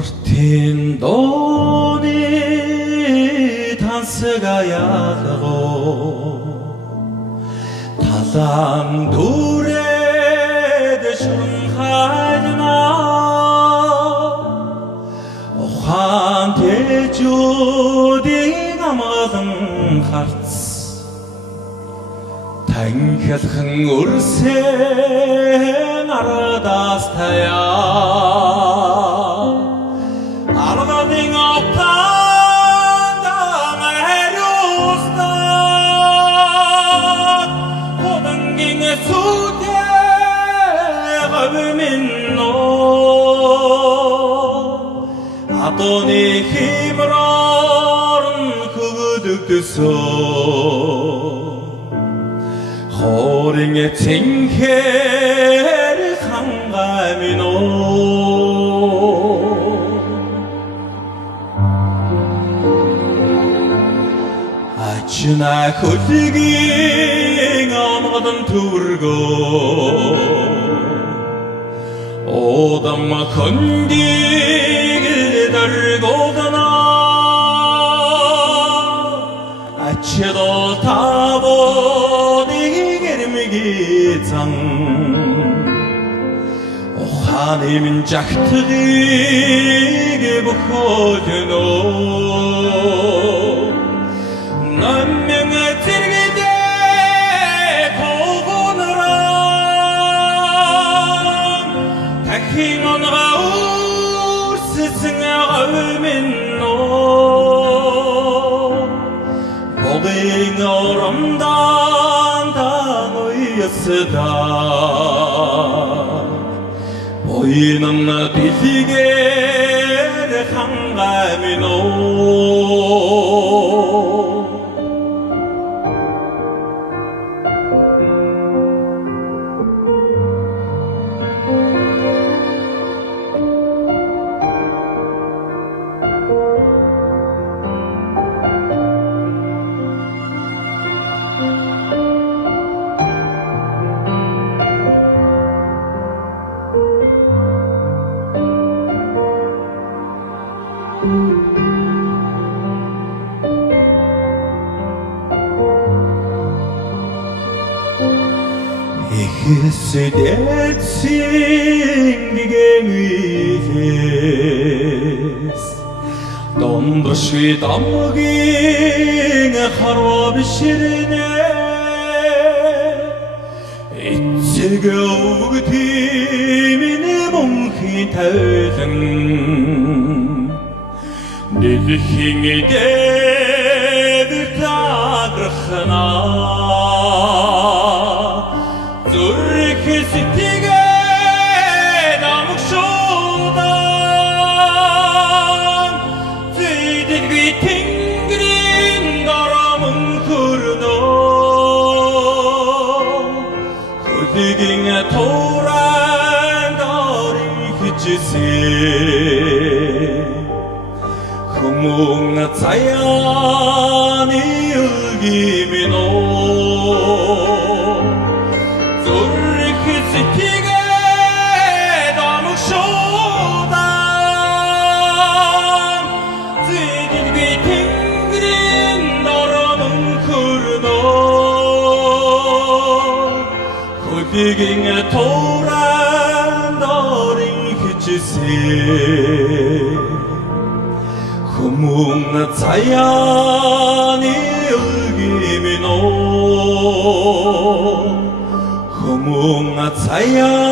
Уртын дооны тансгаяалго талан дүрээд шунхайна ухаан тэжүүдийн амгалан харц танхилхан өрсөн арадаас таяа Armadın altından erustan Kodun gine sude gavmin no Adoni himrarın kuduktuso Horinge tinker kangamin o Ачна хөдгийн амгадан түргөө Одам хөндийг дөргөөдна Ачдо таводыг эрмэги зан Уханым жагтгийг бөхөднө 남명의 찔기대 고고너랑 다히몬가 우스승아가 의민노 보기너럼단 단어였으다 보이는 비시게 한가미노 Südetsindigeniz Dondushi damgin harab şirine İçige uğtimini mumkin tözün Nidhini devir tagrıkhına Zürküsütige namukşudan Zeydik bitingrin daramın kurdu Kudigine toğran darin hüccisi Kumuna tayani ılgimin o Zürküsütige damukşudan Zeydik bitingrin daramın kurdu Kudigine toğran darin hüccisi Kumuna tayani ılgimin o Kumuna tayani